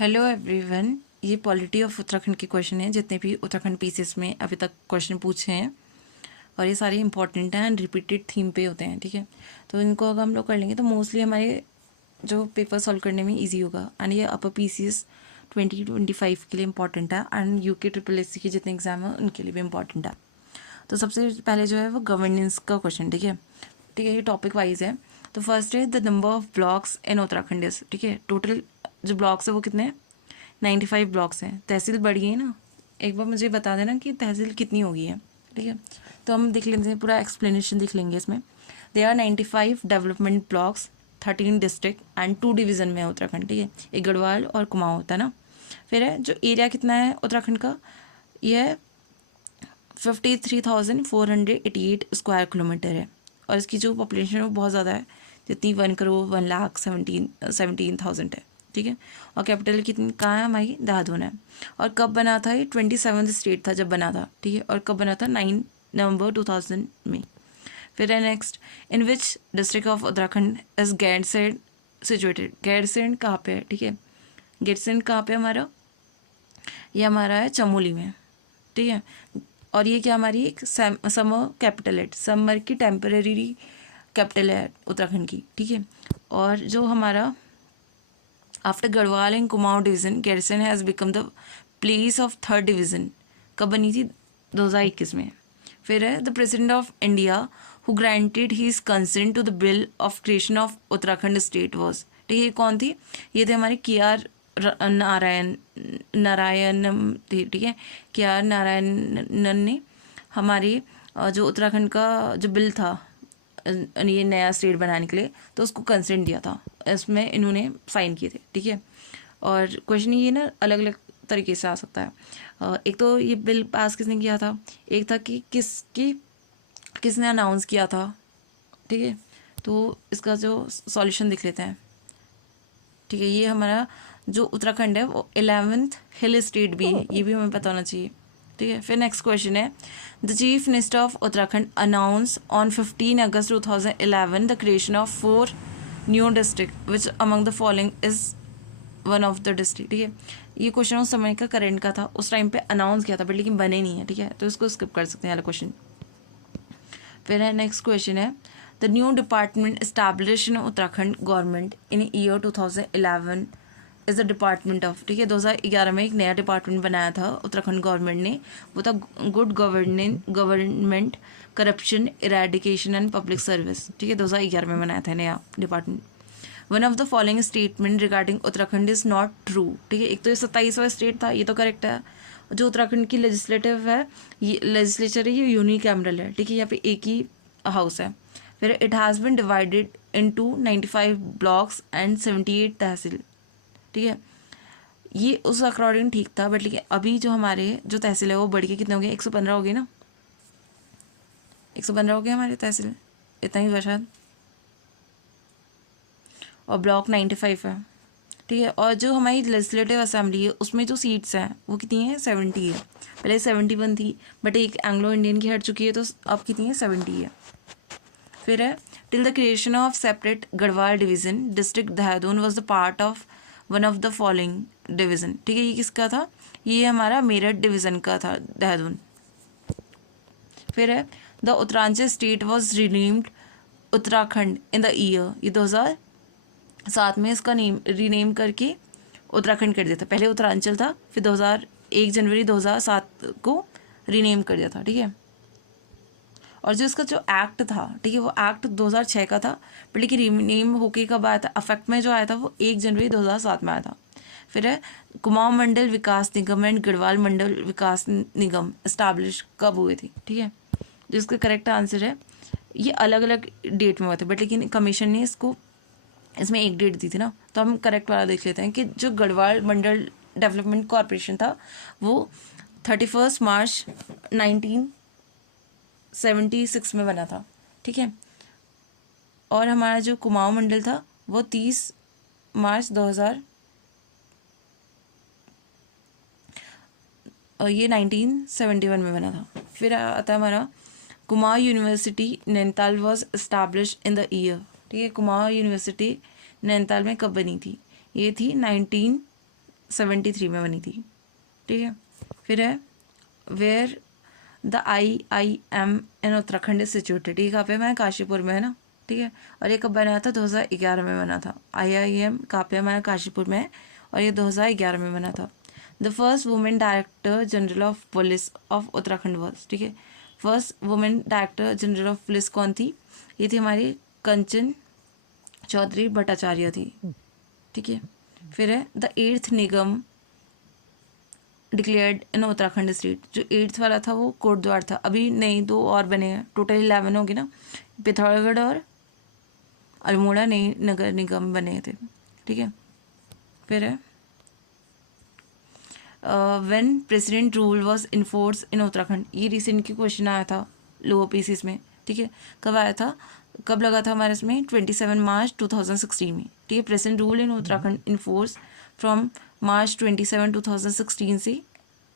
Hello everyone, ये polity of Uttarakhand के question हैं जितने भी उत्तराखंड पीसीएस में अभी तक क्वेश्चन पूछे हैं और ये सारे इंपॉर्टेंट हैं एंड रिपीटेड थीम पे होते हैं। ठीक है, तो इनको अगर हम लोग कर लेंगे तो मोस्टली हमारे जो पेपर सॉल्व करने में इजी होगा एंड ये अपर पीसीएस 2025 के लिए इंपॉर्टेंट है एंड यूके ट्रिपल एससी के जितने एग्जाम हैं उनके लिए भी इंपॉर्टेंट है। तो सबसे पहले जो है वो गवर्नेंस का क्वेश्चन। ठीक है, ये टॉपिक वाइज है। तो फर्स्ट है the number of blocks in Uttarakhand is. ठीक है, टोटल जो ब्लॉक्स है वो कितने हैं? 95 ब्लॉक्स हैं। तहसील बढ़ी है ना, एक बार मुझे बता देना कि तहसील कितनी होगी है। ठीक है, तो हम देख लेते हैं, पूरा एक्सप्लेनेशन देख लेंगे इसमें। There are 95 development blocks, 13 district and 2 division में है उत्तराखंड। ठीक है, एक गढ़वाल और कुमाऊं होता है ना। फिर है जो एरिया कितना है उत्तराखंड का, यह है 53,488 स्क्वायर किलोमीटर है और इसकी जो पॉपुलेशन है वो बहुत ज़्यादा है, जितनी 1,17,17,000 है। ठीक है, और कैपिटल कितनी कहाँ है हमारी? देहरादून है। और कब बना था ये? 27th स्टेट था जब बना था। ठीक है, और कब बना था? 9 नवंबर 2000 में। फिर है next, in which district of Uttarakhand is Gairsain situated. Gairsain कहाँ पे है? ठीक है, गैरसैंण कहाँ पे हमारा? ये हमारा है चमोली में। ठीक है, और ये क्या हमारी एक समर कैपिटल है, समर की टेम्परेरी कैपिटल है उत्तराखंड की। ठीक है, और जो हमारा after Garhwal and Kumaon division, Gairsain has become the place of 3rd division. कब बनी थी? 2021 में। फिर है the president of India who granted his consent to the bill of creation of Uttarakhand state was. ठीक है, ये कौन थी? ये थे हमारे KR नारायणन थे। ठीक है, KR नारायणन ने हमारे जो उत्तराखंड का जो बिल था ये नया स्टेट बनाने के लिए, तो उसको कंसेंट दिया था, इसमें इन्होंने साइन किए थे। ठीक है, और क्वेश्चन ये ना अलग अलग तरीके से आ सकता है। एक तो ये बिल पास किसने किया था, एक था कि किसने अनाउंस किया था। ठीक है, तो इसका जो सॉल्यूशन देख लेते हैं। ठीक है, ये हमारा जो उत्तराखंड है वो 11th हिल स्टेट भी है, ये भी हमें पता होना चाहिए। ठीक है, फिर नेक्स्ट क्वेश्चन है the chief minister of Uttarakhand announce on 15 August 2011 the creation of 4 new district which among the following is one of the district. ठीक है, ये क्वेश्चन उस समय का करंट का था, उस टाइम पे अनाउंस किया था बट लेकिन बने नहीं है। ठीक है, तो इसको स्किप कर सकते हैं वाला क्वेश्चन। फिर है नेक्स्ट क्वेश्चन है the new department establish in Uttarakhand government in year 2011 is the department of. ठीक है, 2011 में एक नया डिपार्टमेंट बनाया था उत्तराखंड गवर्नमेंट ने, वो था good government corruption eradication and public service. ठीक है, 2011 में बनाया था नया department. One of the following statement regarding Uttarakhand is not true. ठीक है, एक तो ये 27वां स्टेट था, ये तो करेक्ट है। जो उत्तराखंड की लेजिस्लेटिव है, ये लेजिस्लेचर है, ये यूनिकैमरल है। ठीक है, यहाँ पे एक ही हाउस है। फिर it has been divided into 95 blocks and 78 तहसील। ठीक है, ये उस अकॉर्डिंग ठीक था बट लेकिन अभी जो हमारे जो तहसील है वो बढ़ के कितने हो गए? 115 हो गए ना, 115 हो गए हमारे तहसील, इतना ही हुआ शायद, और ब्लॉक 95 है। ठीक है, और जो हमारी लेजिस्लेटिव असेंबली है उसमें जो सीट्स हैं वो कितनी है? 70 है। पहले 71 थी बट एक एंग्लो इंडियन की हट चुकी है, तो अब कितनी है? 70 है। फिर है till the creation of separate Garhwal division district Dehradun was the part of one of the following division. ठीक है, ये किसका था? ये हमारा मेरठ डिवीजन का था, देहरादून। फिर है the Uttaranchal state was renamed Uttarakhand in the year, ये 2007 में इसका नेम रीनेम करके उत्तराखंड कर दिया था। पहले उत्तरांचल था, फिर 1 जनवरी 2007 को रीनेम कर दिया था। ठीक है, और जो इसका जो एक्ट था, ठीक है, वो एक्ट 2006 का था बट लेकिन रीनेम होके कब आया था? अफेक्ट में जो आया था वो 1 जनवरी 2007 में आया था। फिर है कुमाऊं मंडल विकास निगम एंड गढ़वाल मंडल विकास निगम एस्टैब्लिश कब हुए थे? ठीक है, जिसका करेक्ट आंसर है ये अलग अलग डेट में हुए थे बट लेकिन कमीशन ने इसको इसमें एक डेट दी थी ना, तो हम करेक्ट वाला देख लेते हैं कि जो गढ़वाल मंडल डेवलपमेंट कॉरपोरेशन था वो 31 मार्च 1976 में बना था। ठीक है, और हमारा जो कुमाऊं मंडल था वो 30 मार्च 2000 और ये 1971 में बना था। फिर आता है हमारा Kumaon university Nainital was establish in the year. ठीक है, कुमाऊं यूनिवर्सिटी नैनीताल में कब बनी थी? ये थी 1973 में बनी थी, ठीक है। फिर है where the IIM in Uttarakhand is situated, ये कहाँ पे है, काशीपुर में है ना, ठीक है। और ये कब बना था, 2011 में बना था। IIM कहाँ पे हमारा, काशीपुर में है, और ये 2011 में बना था। The first women director general of police of Uttarakhand was, ठीक है। First women director general of police कौन थी, ये थी हमारी कंचन चौधरी भट्टाचार्य थी, ठीक है। फिर है the 8th Nigam declared in Uttarakhand state, जो 8th वाला था वो कोटद्वार था, अभी नई 2 और बने हैं, टोटल 11 होगी ना, पिथौरागढ़ और अल्मोड़ा नई नगर निगम बने थे, ठीक है। फिर है when president rule was in force in Uttarakhand, ये रिसेंट की क्वेश्चन आया था लोअर पीसीस में, ठीक है। कब आया था, कब लगा था हमारे इसमें, 27 मार्च 2016 में, ठीक है। President rule in Uttarakhand enforce from March 27 2016 से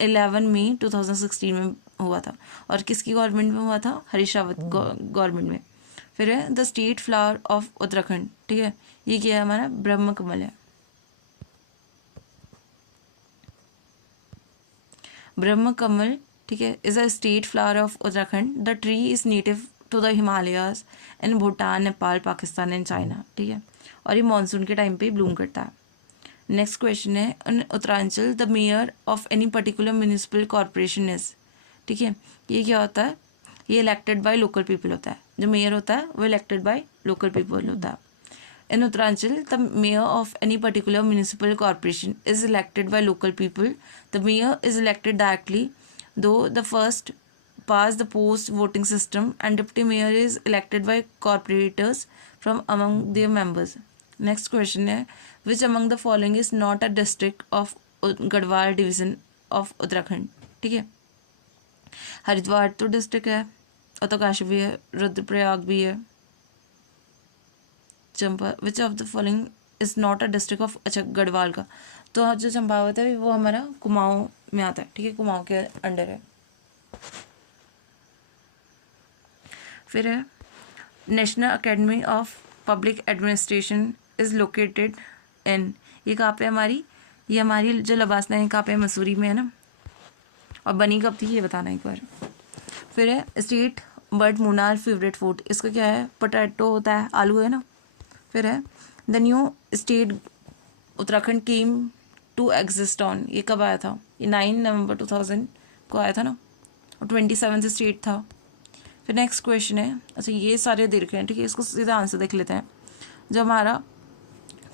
11 मई 2016 में हुआ था, और किसकी गवर्नमेंट में हुआ था, हरीश रावत गवर्नमेंट में। फिर है the state flower of Uttarakhand, ठीक है, ये क्या है हमारा, ब्रह्म कमल है, ब्रह्म कमल, ठीक है, is a state flower of Uttarakhand. The tree is native to the Himalayas in Bhutan, Nepal, Pakistan and China, ठीक है। और ये मानसून के टाइम पे ब्लूम करता है। नेक्स्ट क्वेश्चन है, in Uttaranchal the mayor of any particular municipal corporation is, ठीक है। ये क्या होता है, ये इलेक्टेड बाय लोकल पीपल होता है, जो मेयर होता है वो इलेक्टेड बाय लोकल पीपल होता है। In Uttaranchal, the mayor of any particular municipal corporation is elected by local people. The mayor is elected directly, though the first pass the post voting system, and deputy mayor is elected by corporators from among their members. Next question है, which among the following is not a district of Garhwal division of Uttarakhand, ठीक है। हरिद्वार तो district है, उत्तरकाशी भी है, रुद्रप्रयाग भी है, Champa, which of the following is not a district of, अच्छा गढ़वाल का, तो जो चंपावत है वो हमारा कुमाऊं में आता है, ठीक है, कुमाऊं के अंडर है। फिर है national academy of public administration is located in, ये कहाँ पे हमारी, ये हमारी जो लबासना है कहाँ पे, मसूरी में है ना, और बनी कब थी ये बताना एक बार। फिर है state bird Munnar favourite food, इसका क्या है, पोटैटो होता है, आलू है ना। फिर है the new state Uttarakhand came to exist on, ये कब आया था, ये 9 नवंबर 2000 को आया था ना, और 27 स्टेट था। फिर नेक्स्ट क्वेश्चन है, अच्छा ये सारे दे रखे हैं, ठीक है, इसको सीधा आंसर देख लेते हैं। जो हमारा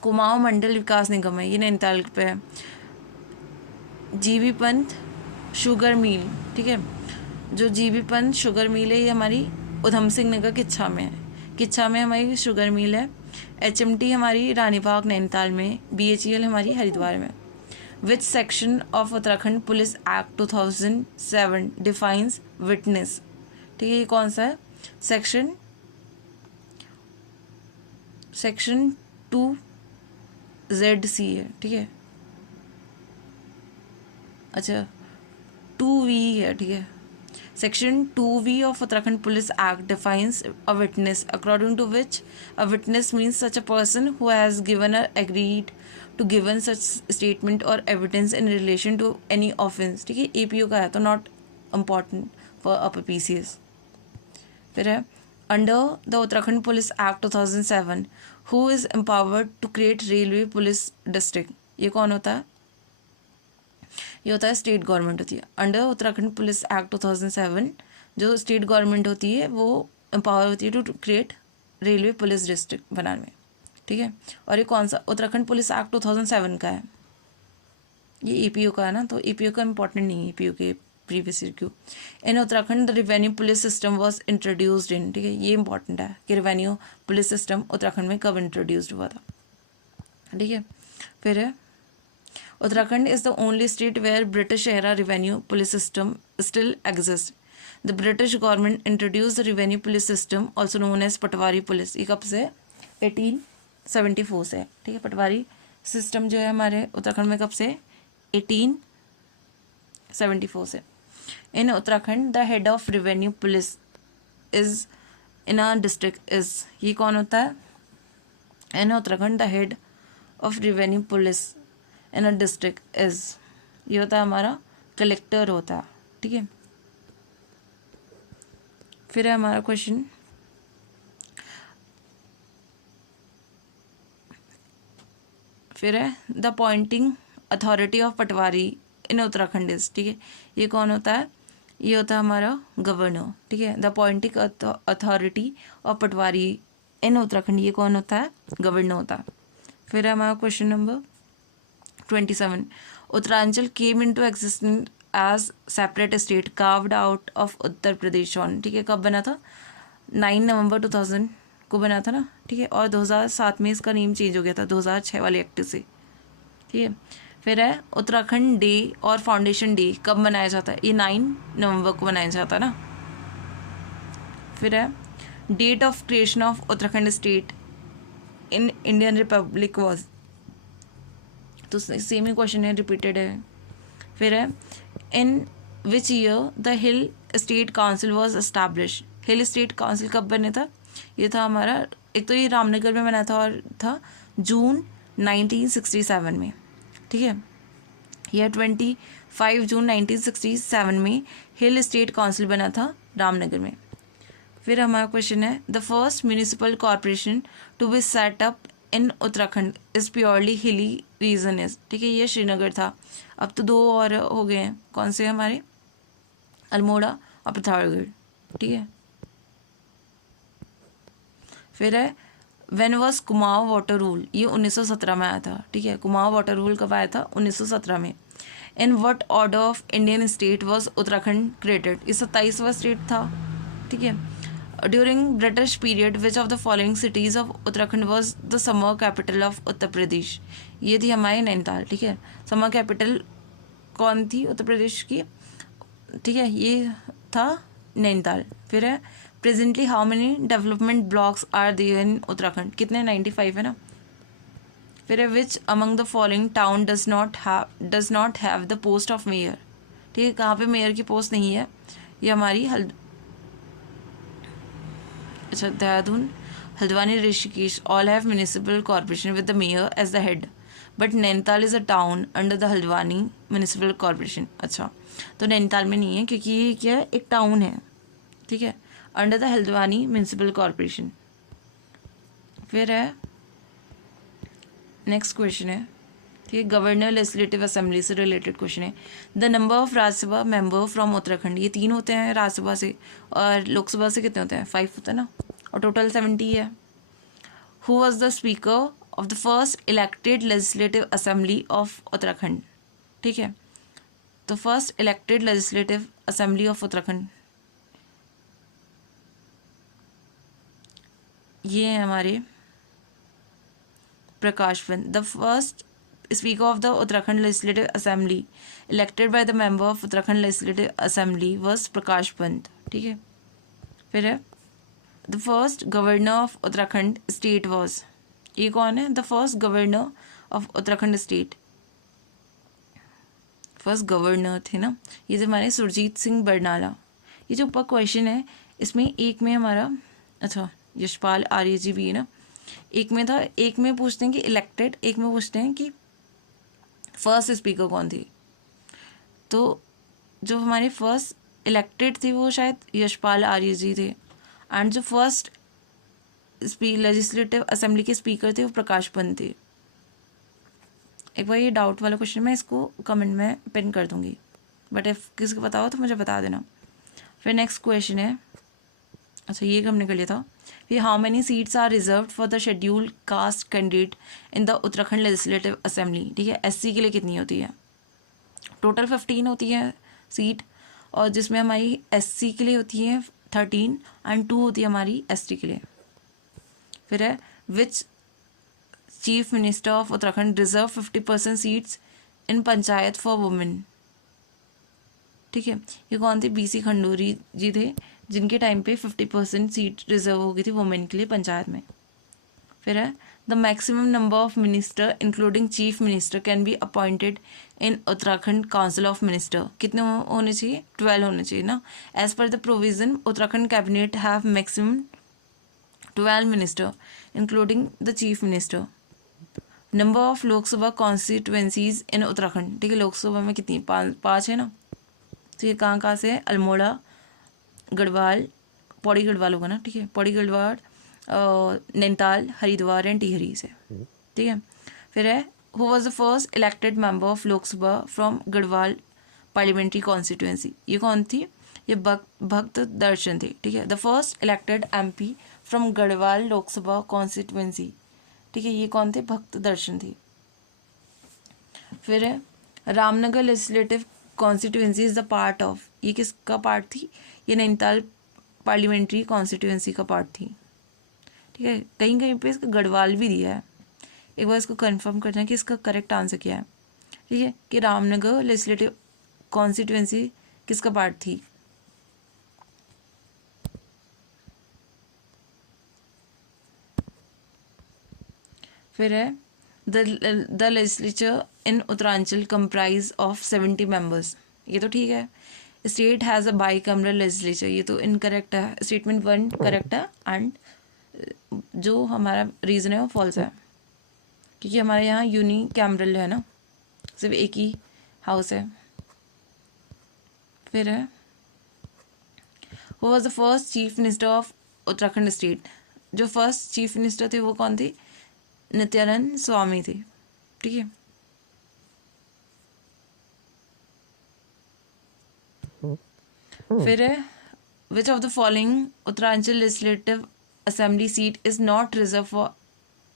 कुमाऊं मंडल विकास निगम है, ये नैनीताल पे है। जीबी पंत शुगर मिल, ठीक है, जो जीबी पंत शुगर मिल है ये हमारी उधम सिंह नगर किच्छा में है, किच्छा में हमारी शुगर मिल है। HMT हमारी रानी बाग नैनीताल में, BHEL हमारी हरिद्वार में। Which section of Uttarakhand police act 2007 defines witness, ठीक है, ये कौन सा है, सेक्शन 2ZC है, ठीक है, अच्छा 2V है, ठीक है। Section 2V of Uttarakhand Police Act defines a witness, according to which a witness means such a person who has given or agreed to given such statement or evidence in relation to any offence, ठीक है, APO का है तो not important for upper PCS। फिर है under the Uttarakhand Police Act 2007 who is empowered to create railway police district, ये कौन होता है, ये होता है स्टेट गवर्नमेंट होती है। अंडर उत्तराखंड पुलिस एक्ट 2007 जो स्टेट गवर्नमेंट होती है वो एम्पावर होती है to create railway police district बनाने में, ठीक है। और ये कौन सा, उत्तराखंड पुलिस एक्ट 2007 का है, ये APO का है ना, तो APO का इंपॉर्टेंट नहीं है, APO के प्रीवियस ईयर क्यों। In Uttarakhand the revenue police system was introduced in, ठीक है, ये इंपॉर्टेंट है कि रिवेन्यू पुलिस सिस्टम उत्तराखंड में कब इंट्रोड्यूस्ड हुआ था, ठीक है। फिर है Uttarakhand is the only state where British era revenue police system still exists. The British government introduced the revenue police system also known as Patwari police, ये कब से, 1874 से, ठीक है। पटवारी सिस्टम जो है हमारे उत्तराखंड में कब से, 1874 से। In Uttarakhand the head of revenue police is in a district is, ये कौन होता है, in Uttarakhand the head of revenue police in a district is, ये होता है हमारा कलेक्टर होता है, ठीक है। फिर है हमारा क्वेश्चन, फिर है the appointing authority of Patwari in Uttarakhand is, ठीक है। ये कौन होता है, ये होता है हमारा गवर्नर, ठीक है। द अपॉइंटिंग अथॉरिटी ऑफ पटवारी इन उत्तराखंड, ये कौन होता है, गवर्नर होता है। फिर है हमारा question number 27, Uttaranchal came into existence as separate state carved out of Uttar Pradesh on, ठीक है। कब बना था, 9 नवंबर 2000 को बना था ना, ठीक है। और 2007 में इसका नेम चेंज हो गया था 2006 वाले एक्ट से, ठीक है। फिर है उत्तराखंड डे और फाउंडेशन डे कब मनाया जाता है, ये 9 नवंबर को मनाया जाता है ना। फिर है date of creation of Uttarakhand state in Indian republic was, तो सेम ही क्वेश्चन है, रिपीटेड है। फिर है in which year the hill state council was establish, hill state council कब बने था, ये था हमारा, एक तो ये रामनगर में बना था और था जून 1967 में, ठीक है। यह 25 जून 1967 में हिल स्टेट काउंसिल बना था रामनगर में। फिर हमारा क्वेश्चन है the first municipal corporation to be set up in Uttarakhand is purely hilly region is, ठीक है। ये श्रीनगर था, अब तो 2 और हो गए हैं, कौन से हमारे, अल्मोड़ा और पिथौरागढ़, ठीक है। फिर है when was Kumaon water rule, ये 1917 में आया था, ठीक है। कुमाऊं वाटर रूल कब आया था, 1917 में। In what order of Indian state was Uttarakhand created, ये 27वां स्टेट था, ठीक है। During British period which of the following cities of Uttarakhand was the summer capital of Uttar Pradesh, ये थी हमारी नैनीताल, ठीक है। समर कैपिटल कौन थी उत्तर प्रदेश की, ठीक है, ये था नैनीताल। फिर है presently how many development blocks are there in Uttarakhand, कितने, 95 है ना। फिर है which among the following town does not have the post of mayor, ठीक है। कहाँ पे मेयर की पोस्ट नहीं है, ये हमारी Dehradun, Haldwani, Rishikesh all have municipal corporation with the mayor as the head, but Nainital is a town under the Haldwani municipal corporation. अच्छा, तो नैनीताल में नहीं है क्योंकि ये क्या है, एक टाउन है, ठीक है, under the Haldwani municipal corporation. फिर है नेक्स्ट क्वेश्चन है, ठीक है, गवर्नर लेजिस्लेटिव असेंबली से रिलेटेड क्वेश्चन है। The number of Rajya Sabha member from Uttarakhand, ये 3 होते हैं राज्यसभा से, और लोकसभा से कितने होते हैं, 5 होते हैं ना, और टोटल 70 है। Who was the speaker of the first elected legislative assembly of Uttarakhand, ठीक है। तो first elected legislative assembly of Uttarakhand, ये है हमारे Prakash Pant. The first speaker of the Uttarakhand legislative assembly elected by the member of Uttarakhand legislative assembly was Prakash Pant, ठीक है। फिर है the first governor of Uttarakhand state was, ये कौन है, the first governor of Uttarakhand state, first governor थे ना, ये थे हमारे सुरजीत सिंह बरनाला। ये जो ऊपर क्वेश्चन है इसमें एक में हमारा, अच्छा, यशपाल आर्य जी भी है ना, एक में था, एक में पूछते हैं कि इलेक्टेड, एक में पूछते हैं कि फर्स्ट स्पीकर कौन थी। तो जो हमारे फर्स्ट इलेक्टेड थे वो शायद यशपाल आर्य जी थे, एंड जो फर्स्ट लेजिस्लेटिव असेंबली के स्पीकर थे वो प्रकाश पंत थे। एक बार ये डाउट वाला क्वेश्चन मैं इसको कमेंट में पिन कर दूंगी, बट इफ किसी को पता हो तो मुझे बता देना। फिर नेक्स्ट क्वेश्चन है, अच्छा ये हमने कर लिया था, फिर how many seats are reserve for the schedule caste candidate in the Uttarakhand legislative assembly, ठीक है। एससी के लिए कितनी होती है, टोटल 15 होती है सीट, और जिसमें हमारी एससी के लिए होती है 13 एंड 2 होती है हमारी एसटी के लिए। फिर है which chief minister of Uttarakhand reserve 50% seats in panchayat for women, ठीक है। ये कौन थे, बीसी खंडूरी जी थे, जिनके टाइम पे 50% सीट रिजर्व हो गई थी वुमेन के लिए पंचायत में। फिर है the maximum number of minister including chief minister can be appointed in Uttarakhand council of minister, कितने होने चाहिए, 12 होने चाहिए ना। As per the provision Uttarakhand cabinet have maximum 12 minister including the chief minister. Number of Lok Sabha constituencies in Uttarakhand, ठीक है, लोकसभा में कितनी, पाँच है ना, तो ये कहाँ से है, अल्मोड़ा, गढ़वाल, पौड़ी गढ़वाल होगा ना, ठीक है, पौड़ी गढ़वाल, नैनीताल, हरिद्वार एंड टिहरी से, ठीक है। फिर है who was the first elected member of Lok Sabha from Garhwal parliamentary constituency, ये कौन थी, ये भक्त दर्शन थे, ठीक है, the first elected MP from Garhwal Lok Sabha constituency, ठीक है, ये कौन थे, भक्त दर्शन थे। फिर है Ramnagar legislative constituency is the part of, ये किसका पार्ट थी, ये नैनीताल पार्लियामेंट्री कॉन्स्टिट्यूएंसी का पार्ट थी, ठीक है। कहीं कहीं पे इसका गढ़वाल भी दिया है, एक बार इसको कंफर्म करना है कि इसका करेक्ट आंसर क्या है, ठीक है, कि रामनगर लेजिस्लेटिव कॉन्स्टिट्यूएंसी किसका पार्ट थी। फिर है the legislature in Uttaranchal comprise of 70 members, ये तो ठीक है। State has a bicameral legislature, ये तो इनकरेक्ट है, स्टेटमेंट 1 करेक्ट है एंड जो हमारा रीज़न है वो फॉल्स है, क्योंकि हमारे यहाँ यूनी कैमरल है ना, सिर्फ एक ही हाउस है। फिर है who was the first chief minister of Uttarakhand state, जो फर्स्ट चीफ मिनिस्टर थे वो कौन थे, नित्यानंद स्वामी थे, ठीक है। फिर है विच of the following Uttaranchal legislative assembly seat is not reserve for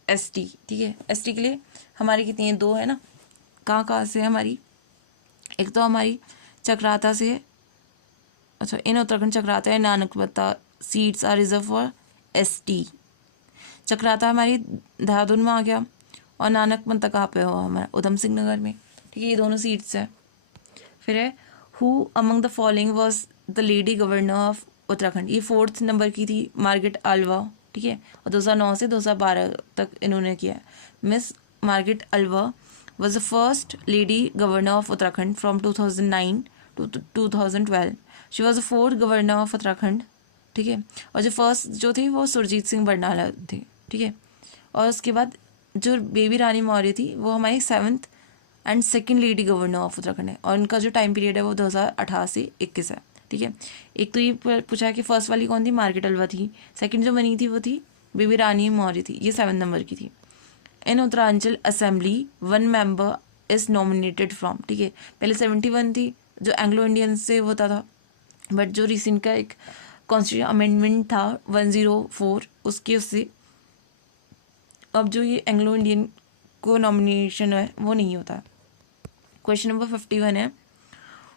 ST, ठीक है, एसटी के लिए हमारी कितनी है, 2 है ना, कहाँ से है हमारी, एक तो हमारी चक्राता से, अच्छा इन उत्तराखंड चक्राता है, Nanakmatta seats are reserve for ST, Chakrata हमारी देहरादून में आ गया और नानकमत्ता कहाँ पे हो, हमारा उधम सिंह नगर में, ठीक है, ये दोनों सीट्स है। फिर है who among the following was the lady governor of Uttarakhand, ये 4th नंबर की थी, मार्गरेट अल्वा, ठीक है, और 2009 से 2012 तक इन्होंने किया है। Miss Margaret Alva was the first lady governor of Uttarakhand from 2009 to 2012, she was the 4th governor of Uttarakhand, ठीक है, और जो फर्स्ट जो थी वो सुरजीत सिंह बरनाला थे, ठीक है, और उसके बाद जो बेबी रानी मौर्य थी वो हमारी 7th and second lady governor of Uttarakhand है, और उनका जो टाइम पीरियड है वो 2018 से 21 है, ठीक है। एक तो ये पूछा है कि फर्स्ट वाली कौन थी, मार्गरेट अल्वा थी, सेकंड जो बनी थी वो थी बेबी रानी मौर्य थी, ये 7 नंबर की थी। In Uttaranchal assembly 1 member is nominated from, ठीक है, पहले 71 थी जो एंग्लो इंडियन से होता था, बट जो रिसेंट का एक कॉन्स्टिट्यूशन अमेंडमेंट था 104 उससे अब जो ये एंग्लो इंडियन को नॉमिनेशन है वो नहीं होता। क्वेश्चन नंबर 51 है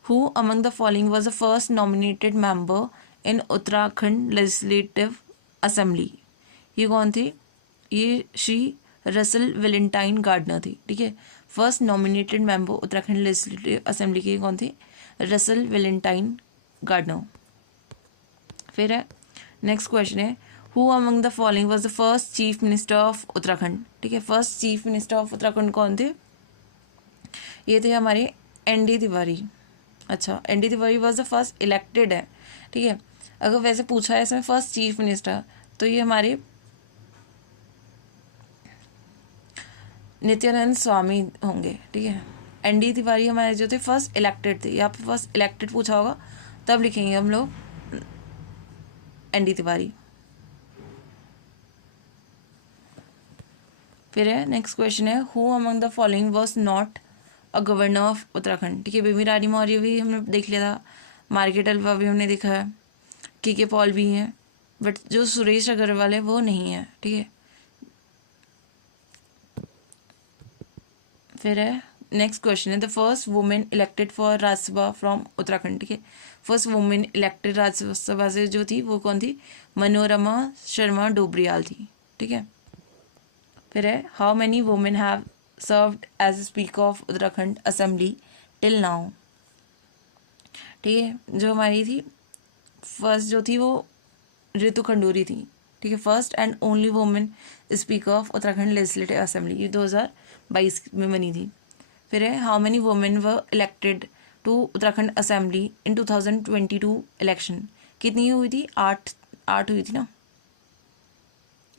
who among the following was the first nominated member in Uttarakhand legislative assembly, ये कौन थे, ये श्री रसल वेलेंटाइन गार्डनर थी, ठीक है, first nominated member Uttarakhand legislative assembly के कौन थे, रसल वेलेंटाइन गार्डनर। फिर है नेक्स्ट क्वेश्चन है who among the following was the first chief minister of Uttarakhand, ठीक है, first chief minister of Uttarakhand कौन थे, ये थे हमारे एनडी तिवारी, अच्छा ND Tiwari was the first elected है, ठीक है। अगर वैसे पूछा है इसमें फर्स्ट चीफ मिनिस्टर तो ये हमारे नित्यानंद स्वामी होंगे, ठीक है, एनडी तिवारी हमारे जो थे फर्स्ट इलेक्टेड थे, यहाँ पे फर्स्ट इलेक्टेड पूछा होगा तब लिखेंगे हम लोग एनडी तिवारी। फिर है नेक्स्ट क्वेश्चन है who among the following was not a governor of Uttarakhand, ठीक है, बेबी रानी मौर्य भी हमने देख लिया था, मार्गरेट अल्वा भी हमने देखा है, के पॉल भी हैं, बट जो सुरेश अग्रवाल है वो नहीं है, ठीक है। फिर है नेक्स्ट क्वेश्चन है the first women elected for Rajya Sabha from Uttarakhand, ठीक है, फर्स्ट वुमेन इलेक्टेड राज्यसभा से जो थी वो कौन थी, मनोरमा शर्मा डोबरियाल थी, ठीक है। फिर है how many women have served as speaker of Uttarakhand assembly till now, ठीक है, जो हमारी थी फर्स्ट जो थी वो ऋतु खंडूरी थी, ठीक है, first and only women speaker of Uttarakhand legislative assembly, ये 2022 में बनी थी। फिर है how many women were elected to Uttarakhand assembly in 2022 election, कितनी हुई थी, 8 हुई थी ना,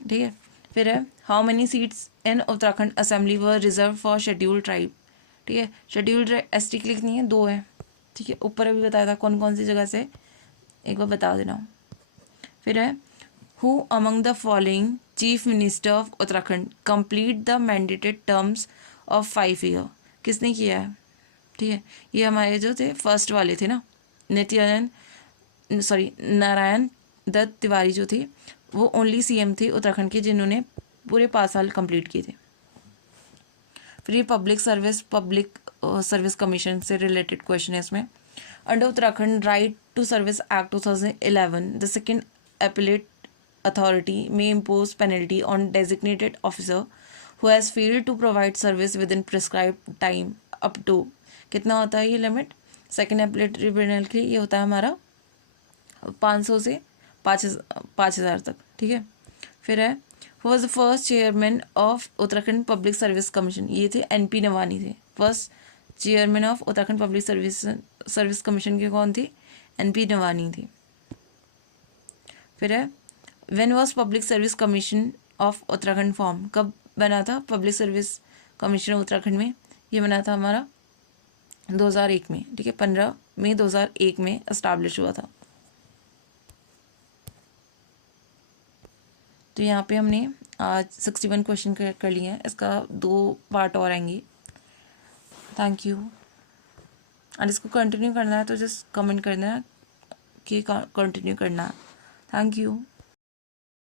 ठीक है। फिर है how many seats in Uttarakhand assembly were reserve for scheduled tribe. ठीक है, शेड्यूल्ड एस टी क्लिक नहीं है, 2 है। ठीक है, ऊपर अभी बताया था कौन कौन सी जगह से, एक बार बता देना। फिर है who among the following chief minister of Uttarakhand complete the mandated terms of 5 year. किसने किया है? ठीक है, ये हमारे जो थे फर्स्ट वाले थे ना, नित्यानंद सॉरी नारायण दत्त तिवारी जो थे वो ओनली सीएम थे उत्तराखंड के जिन्होंने पूरे 5 साल कंप्लीट किए थे। फिर ये पब्लिक सर्विस कमीशन से रिलेटेड क्वेश्चन है इसमें। Under Uttarakhand right to service act 2011 the second appellate authority may impose penalty on designated officer who has failed to provide service within prescribe time up to, कितना होता है ये limit? Second एपिलेटरी penalty ये होता है हमारा 500 से 5,000 तक। ठीक है, फिर है who was the first chairman of Uttarakhand public service commission, ये थे एनपी नवानी थे। First chairman of Uttarakhand public service commission के कौन थे? एनपी नवानी थे। फिर है when was public service commission of Uttarakhand form, कब बना था पब्लिक सर्विस कमीशन उत्तराखंड में? ये बना था हमारा 2001 में। ठीक है, 15 मई 2001 में एस्टैब्लिश हुआ था। तो यहाँ पे हमने आज 61 क्वेश्चन कर लिए हैं, इसका 2 पार्ट और आएंगे। Thank you. और इसको कंटिन्यू करना है तो जस्ट कमेंट करना है कि कंटिन्यू करना है। Thank you.